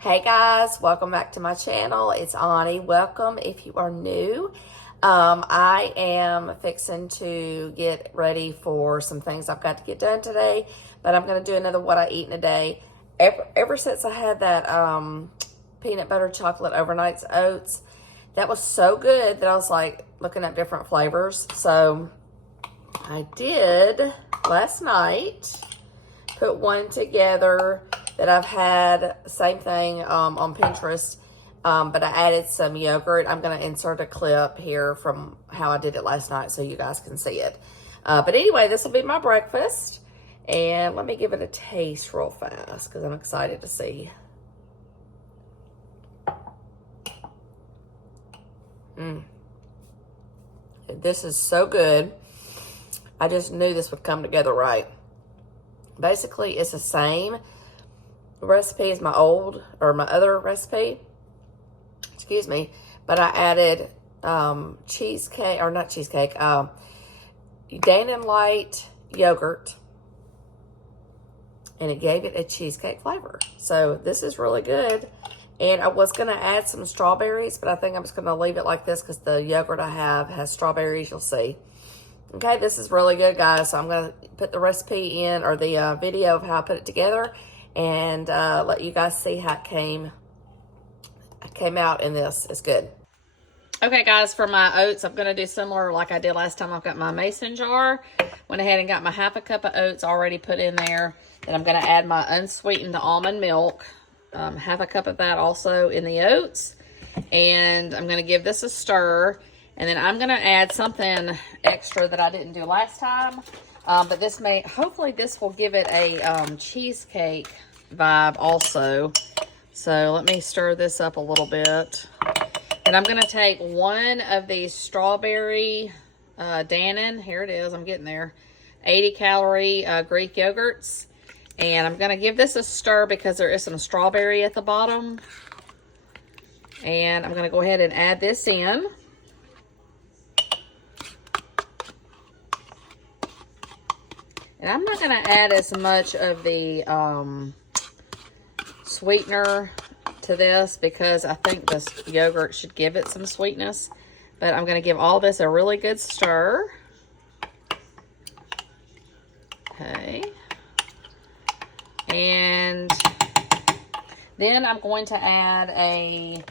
Hey guys, welcome back to my channel. It's Ani. Welcome if you are new. I am fixing to get ready for some things I've got to get done today, but I'm going to do another what I eat in a day. Ever since I had that peanut butter chocolate overnight oats, that was so good that I was like looking at different flavors. So I did last night put one together that I've had, same thing on Pinterest, but I added some yogurt. I'm going to insert a clip here from how I did it last night so you guys can see it. But anyway, this will be my breakfast. And let me give it a taste real fast because I'm excited to see. This is so good. I just knew this would come together right. Basically, it's the same recipe as my other recipe. Excuse me. But I added cheesecake, or not cheesecake, Dannon Light yogurt. And it gave it a cheesecake flavor. So this is really good. And I was going to add some strawberries, but I think I'm just going to leave it like this because the yogurt I have has strawberries, you'll see. Okay, this is really good, guys. So I'm going to put the recipe in, or the video of how I put it together, and let you guys see how it came out in this. It's good. Okay, guys, for my oats, I'm going to do similar like I did last time. I've got my mason jar. Went ahead and got my half a cup of oats already put in there. Then I'm going to add my unsweetened almond milk. Half a cup of that also in the oats. And I'm going to give this a stir. And then I'm going to add something extra that I didn't do last time. But this may, hopefully this will give it a cheesecake vibe also. So let me stir this up a little bit. And I'm going to take one of these strawberry Dannon. Here it is. I'm getting there. 80 calorie Greek yogurts. And I'm going to give this a stir because there is some strawberry at the bottom. And I'm going to go ahead and add this in. And I'm not going to add as much of the sweetener to this because I think this yogurt should give it some sweetness. But I'm going to give all this a really good stir. Okay. And then I'm going to add a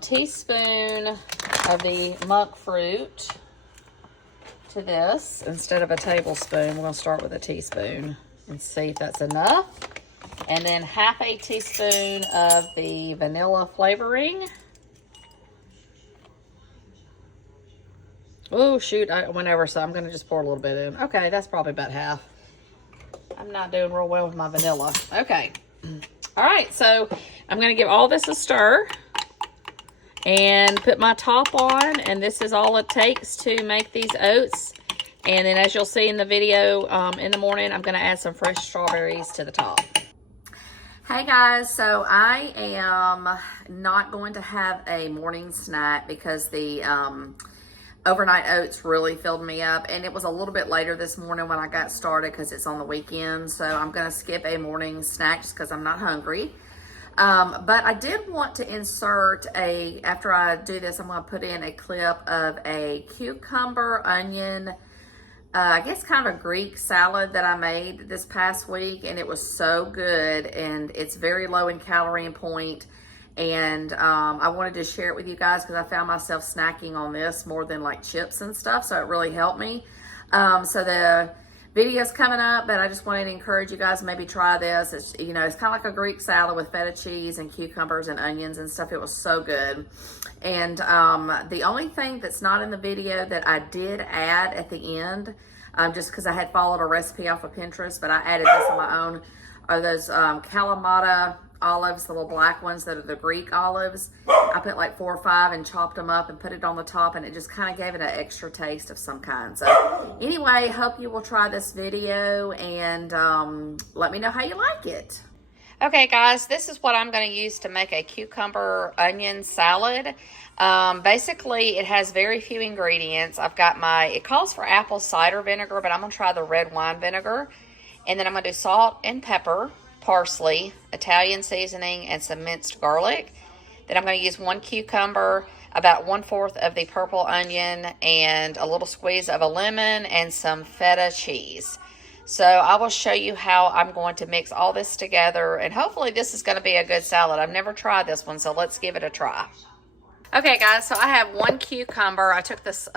teaspoon of the monk fruit to this instead of a tablespoon. We're going to start with a teaspoon and see if that's enough. And then half a teaspoon of the vanilla flavoring. Oh, shoot, I went over, so I'm going to just pour a little bit in. Okay, that's probably about half. I'm not doing real well with my vanilla. Okay. All right, so I'm going to give all this a stir and put my top on, and this is all it takes to make these oats. And then as you'll see in the video in the morning, I'm going to add some fresh strawberries to the top. Hey guys, so I am not going to have a morning snack because the overnight oats really filled me up, and it was a little bit later this morning when I got started because it's on the weekend. So I'm going to skip a morning snack just because I'm not hungry. But I did want to insert after I do this, I'm going to put in a clip of a cucumber, onion, I guess kind of a Greek salad that I made this past week, and it was so good, and it's very low in calorie and point. And I wanted to share it with you guys because I found myself snacking on this more than like chips and stuff, so it really helped me. So the video's coming up, but I just wanted to encourage you guys to maybe try this. It's, you know, it's kind of like a Greek salad with feta cheese and cucumbers and onions and stuff. It was so good. And the only thing that's not in the video that I did add at the end, just because I had followed a recipe off of Pinterest, but I added this on my own, are those Kalamata olives, the little black ones that are the Greek olives. I put like 4 or 5 and chopped them up and put it on the top, and it just kind of gave it an extra taste of some kind. So anyway, hope you will try this video and let me know how you like it. Okay guys, this is what I'm going to use to make a cucumber onion salad. Basically it has very few ingredients. I've got it calls for apple cider vinegar, but I'm going to try the red wine vinegar. And then I'm going to do salt and pepper. parsley, Italian seasoning, and some minced garlic. Then I'm going to use 1 cucumber, about 1/4 of the purple onion, and a little squeeze of a lemon, and some feta cheese. So I will show you how I'm going to mix all this together, and hopefully this is going to be a good salad. I've never tried this one, so let's give it a try. Okay, guys, so I have 1 cucumber. I took this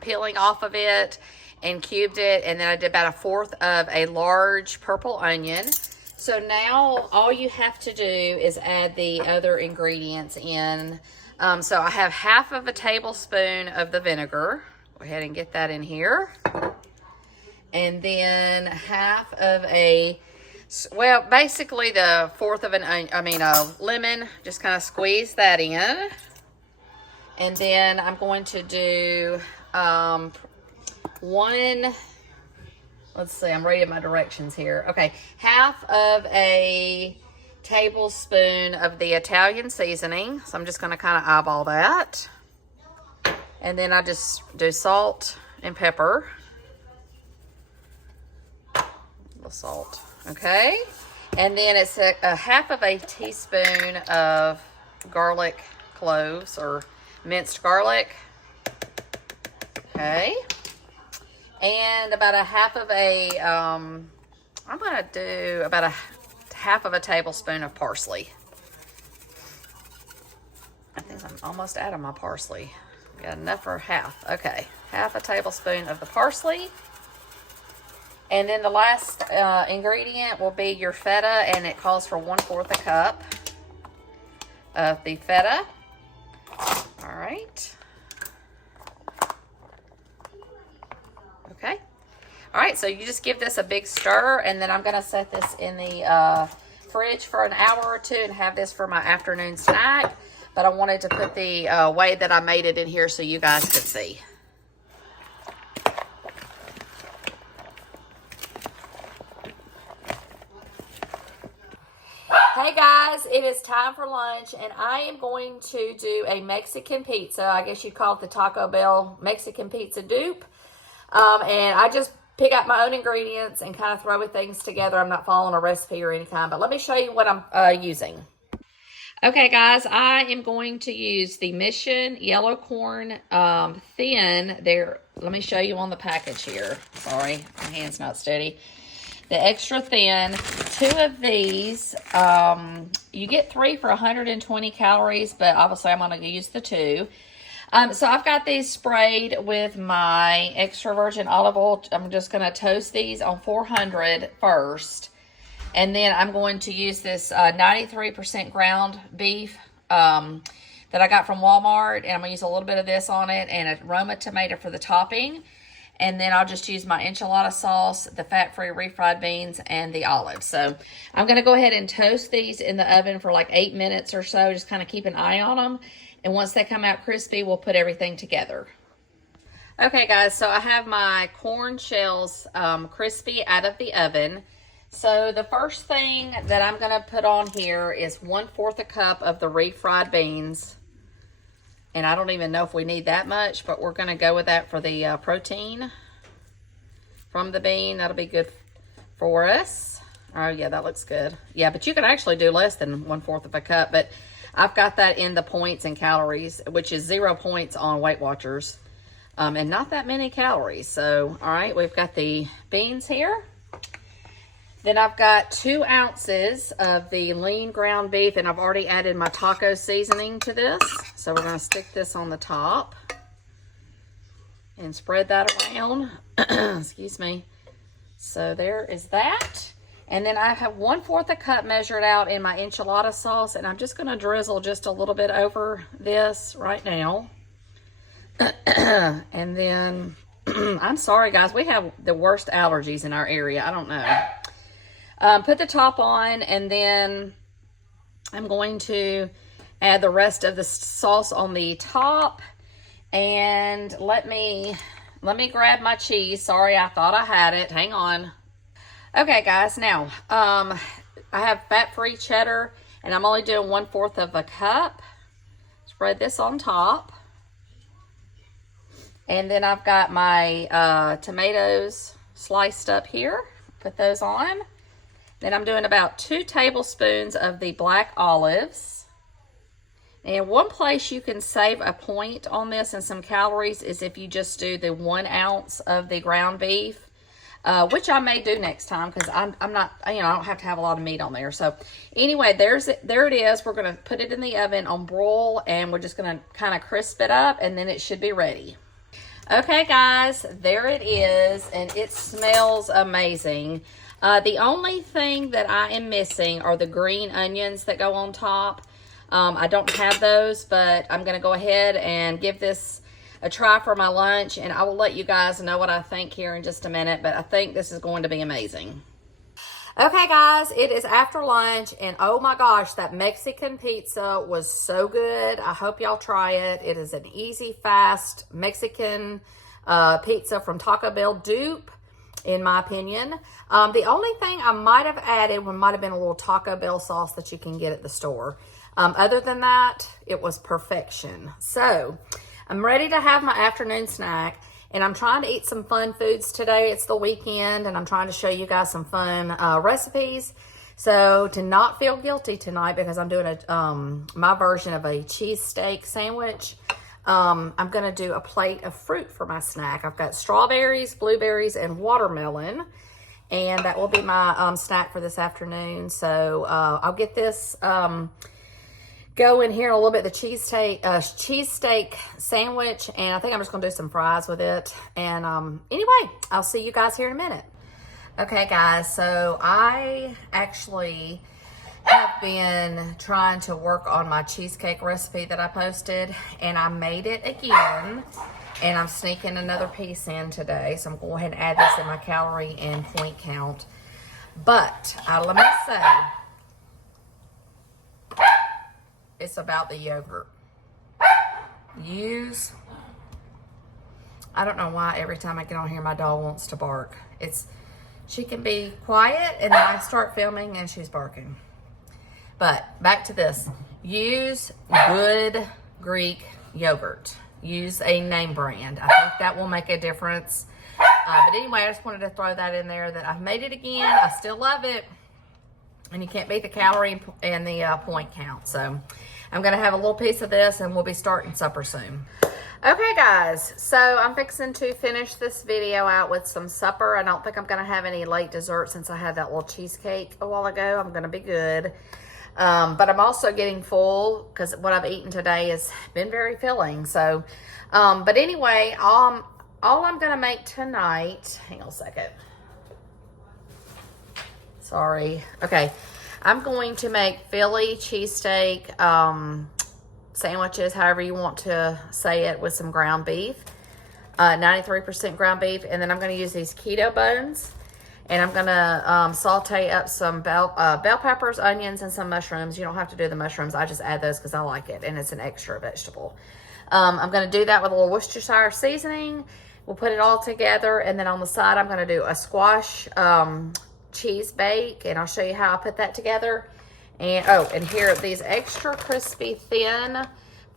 peeling off of it and cubed it, and then I did about 1/4 of a large purple onion. So now all you have to do is add the other ingredients in. So I have 1/2 tablespoon of the vinegar. Go ahead and get that in here. And then 1/2 well, basically the 1/4 of a lemon. Just kind of squeeze that in. And then I'm going to do let's see, I'm reading my directions here. Okay, 1/2 tablespoon of the Italian seasoning. So I'm just going to kind of eyeball that. And then I just do salt and pepper. A little salt. Okay. And then it's a 1/2 teaspoon of garlic cloves or minced garlic. Okay. And about 1/2 I'm going to do about 1/2 tablespoon of parsley. I think I'm almost out of my parsley. Got enough for 1/2. Okay. 1/2 tablespoon of the parsley. And then the last ingredient will be your feta, and it calls for 1/4 cup of the feta. All right. Okay. All right, so you just give this a big stir, and then I'm going to set this in the fridge for an hour or two and have this for my afternoon snack. But I wanted to put the way that I made it in here so you guys could see. Hey guys, it is time for lunch, and I am going to do a Mexican pizza. I guess you'd call it the Taco Bell Mexican pizza dupe. And I just pick out my own ingredients and kind of throw things together. I'm not following a recipe or any kind, but let me show you what I'm using. Okay, guys, I am going to use the Mission Yellow Corn Thin. There, let me show you on the package here. Sorry, my hand's not steady. The extra thin, 2 of these. You get 3 for 120 calories, but obviously I'm going to use the 2. So I've got these sprayed with my extra virgin olive oil. I'm just going to toast these on 400 first. And then I'm going to use this 93% ground beef that I got from Walmart. And I'm going to use a little bit of this on it and a Roma tomato for the topping. And then I'll just use my enchilada sauce, the fat-free refried beans, and the olives. So I'm going to go ahead and toast these in the oven for like 8 minutes or so. Just kind of keep an eye on them. And once they come out crispy, we'll put everything together. Okay, guys, so I have my corn shells crispy out of the oven. So the first thing that I'm going to put on here is 1/4 cup of the refried beans. And I don't even know if we need that much, but we're going to go with that for the protein from the bean. That'll be good for us. Oh, yeah, that looks good. Yeah, but you can actually do less than 1/4 cup, but I've got that in the points and calories, which is 0 points on Weight Watchers, and not that many calories. So, all right, we've got the beans here. Then I've got 2 ounces of the lean ground beef, and I've already added my taco seasoning to this. So we're going to stick this on the top and spread that around. Excuse me. So there is that. And then I have 1/4 cup measured out in my enchilada sauce, and I'm just going to drizzle just a little bit over this right now. And then, I'm sorry guys, we have the worst allergies in our area. I don't know. Put the top on, and then I'm going to add the rest of the sauce on the top. And let me grab my cheese. Sorry, I thought I had it. Hang on. Okay, guys, now, I have fat-free cheddar, and I'm only doing 1/4 cup. Spread this on top. And then I've got my tomatoes sliced up here. Put those on. Then I'm doing about 2 tablespoons of the black olives. And one place you can save a point on this and some calories is if you just do the 1 ounce of the ground beef. Which I may do next time because I'm not, I don't have to have a lot of meat on there. So anyway, there it is. We're going to put it in the oven on broil, and we're just going to kind of crisp it up, and then it should be ready. Okay, guys, there it is, and it smells amazing. The only thing that I am missing are the green onions that go on top. I don't have those, but I'm going to go ahead and give this a try for my lunch, and I will let you guys know what I think here in just a minute, but I think this is going to be amazing. Okay, guys, it is after lunch, and oh my gosh, that Mexican pizza was so good. I hope y'all try it. It is an easy, fast Mexican pizza from Taco Bell dupe, in my opinion. The only thing I might have added might have been a little Taco Bell sauce that you can get at the store. Other than that, it was perfection. So I'm ready to have my afternoon snack, and I'm trying to eat some fun foods today. It's the weekend, and I'm trying to show you guys some fun recipes. So to not feel guilty tonight, because I'm doing my version of a cheesesteak sandwich, I'm going to do a plate of fruit for my snack. I've got strawberries, blueberries, and watermelon, and that will be my snack for this afternoon. So I'll get this go in here in a little bit, the cheesesteak sandwich, and I think I'm just gonna do some fries with it. And anyway, I'll see you guys here in a minute. Okay, guys, so I actually have been trying to work on my cheesecake recipe that I posted, and I made it again, and I'm sneaking another piece in today, so I'm going to go ahead and add this in my calorie and point count. But let me say, it's about the yogurt. I don't know why every time I get on here, my dog wants to bark. She can be quiet, and then I start filming and she's barking. But back to this. Use good Greek yogurt. Use a name brand. I think that will make a difference. But anyway, I just wanted to throw that in there, that I've made it again. I still love it. And you can't beat the calorie and the point count. So I'm going to have a little piece of this, and we'll be starting supper soon. Okay, guys, so I'm fixing to finish this video out with some supper. I don't think I'm going to have any late dessert since I had that little cheesecake a while ago. I'm going to be good. But I'm also getting full because what I've eaten today has been very filling. So, but anyway, all I'm going to make tonight, hang on a second. Sorry. Okay. I'm going to make Philly cheesesteak sandwiches, however you want to say it, with some ground beef, 93% ground beef. And then I'm going to use these keto bones, and I'm going to saute up some bell peppers, onions, and some mushrooms. You don't have to do the mushrooms. I just add those because I like it, and it's an extra vegetable. I'm going to do that with a little Worcestershire seasoning. We'll put it all together, and then on the side, I'm going to do a squash cheese bake, and I'll show you how I put that together. And and here are these extra crispy thin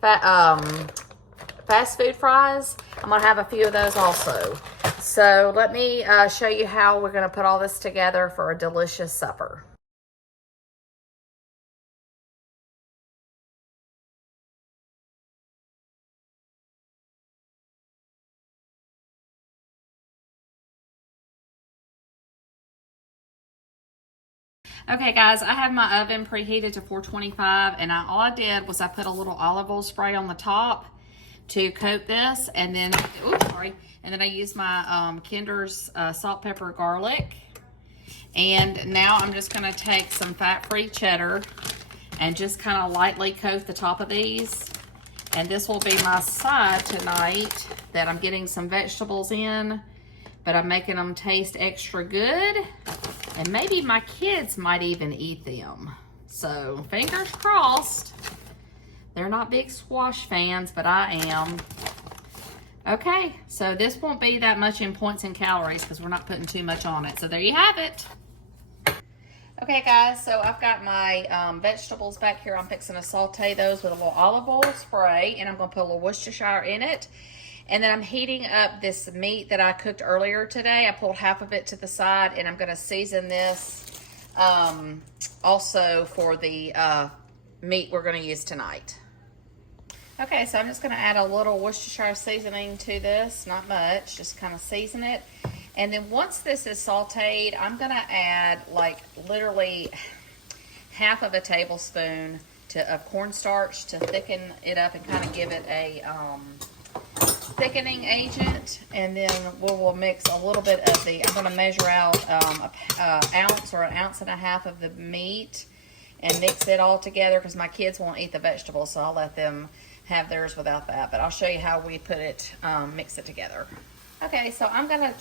fast food fries. I'm gonna have a few of those also. So let me show you how we're gonna put all this together for a delicious supper. Okay, guys, I have my oven preheated to 425, and all I did was I put a little olive oil spray on the top to coat this, and then, and then I used my Kinder's salt, pepper, garlic. And now I'm just gonna take some fat-free cheddar and just kind of lightly coat the top of these. And this will be my side tonight, that I'm getting some vegetables in, but I'm making them taste extra good. And maybe my kids might even eat them. So fingers crossed. They're not big squash fans, but I am. Okay, so this won't be that much in points and calories because we're not putting too much on it. So there you have it. Okay, guys, so I've got my vegetables back here. I'm fixing to saute those with a little olive oil spray, and I'm going to put a little Worcestershire in it. And then I'm heating up this meat that I cooked earlier today. I pulled half of it to the side, and I'm going to season this also for the meat we're going to use tonight. Okay, so I'm just going to add a little Worcestershire seasoning to this. Not much, just kind of season it. And then once this is sauteed, I'm going to add like literally half of a tablespoon of cornstarch to thicken it up and kind of give it a thickening agent. And then we will mix a little bit of the, I'm going to measure out an ounce or an ounce and a half of the meat and mix it all together because my kids won't eat the vegetables, so I'll let them have theirs without that. But I'll show you how we put it, mix it together. Okay, so I'm gonna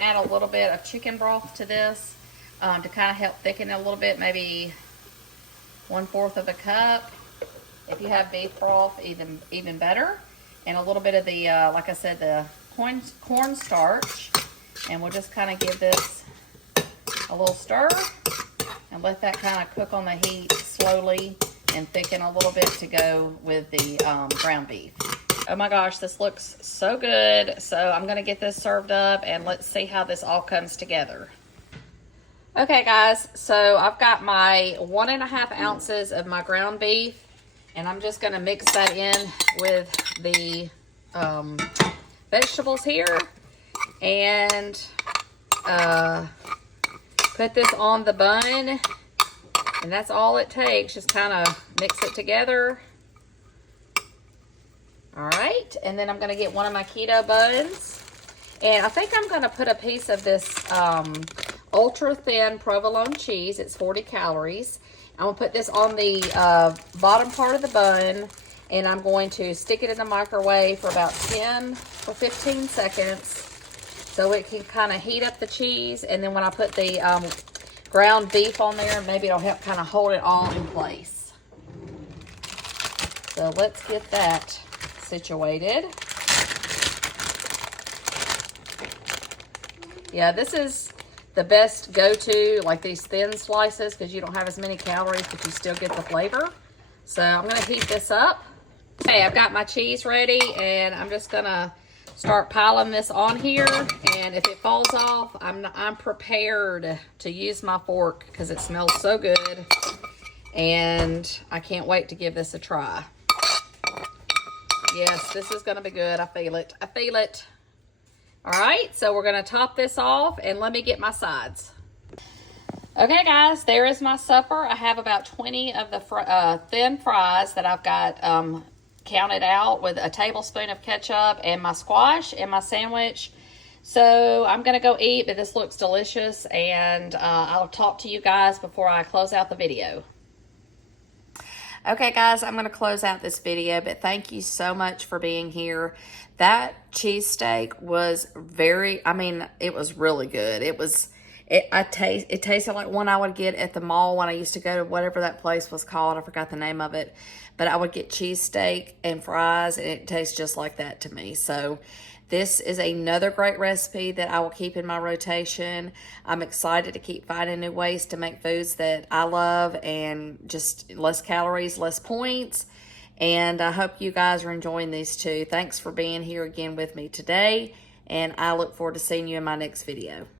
add a little bit of chicken broth to this to kind of help thicken it a little bit, maybe 1/4 of a cup. If you have beef broth, even better. And a little bit of the, like I said, the cornstarch. And we'll just kind of give this a little stir and let that kind of cook on the heat slowly and thicken a little bit to go with the ground beef. Oh my gosh, this looks so good. So I'm gonna get this served up and let's see how this all comes together. Okay guys, so I've got my 1.5 ounces of my ground beef and I'm just gonna mix that in with the vegetables here and put this on the bun. And that's all it takes, just kind of mix it together. All right, and then I'm gonna get one of my keto buns. And I think I'm gonna put a piece of this ultra thin provolone cheese. It's 40 calories. I'm gonna put this on the bottom part of the bun and I'm going to stick it in the microwave for about 10 or 15 seconds so it can kind of heat up the cheese. And then when I put the ground beef on there, maybe it'll help kind of hold it all in place. So let's get that situated. Yeah, this is the best go-to, like these thin slices, because you don't have as many calories, but you still get the flavor. So I'm gonna heat this up. Okay, I've got my cheese ready, and I'm just gonna start piling this on here, and if it falls off, I'm prepared to use my fork because it smells so good, and I can't wait to give this a try. Yes, this is gonna be good. I feel it. I feel it. All right, so we're gonna top this off, and let me get my sides. Okay, guys, there is my supper. I have about 20 of the thin fries that I've got counted out with a tablespoon of ketchup and my squash and my sandwich. So I'm gonna go eat, but this looks delicious, and I'll talk to you guys before I close out the video. Okay guys, I'm gonna close out this video, but thank you so much for being here. That cheesesteak was it was really good. It tasted like one I would get at the mall when I used to go to whatever that place was called. I forgot the name of it. But I would get cheesesteak and fries, and it tastes just like that to me. So this is another great recipe that I will keep in my rotation. I'm excited to keep finding new ways to make foods that I love and just less calories, less points. And I hope you guys are enjoying these too. Thanks for being here again with me today, and I look forward to seeing you in my next video.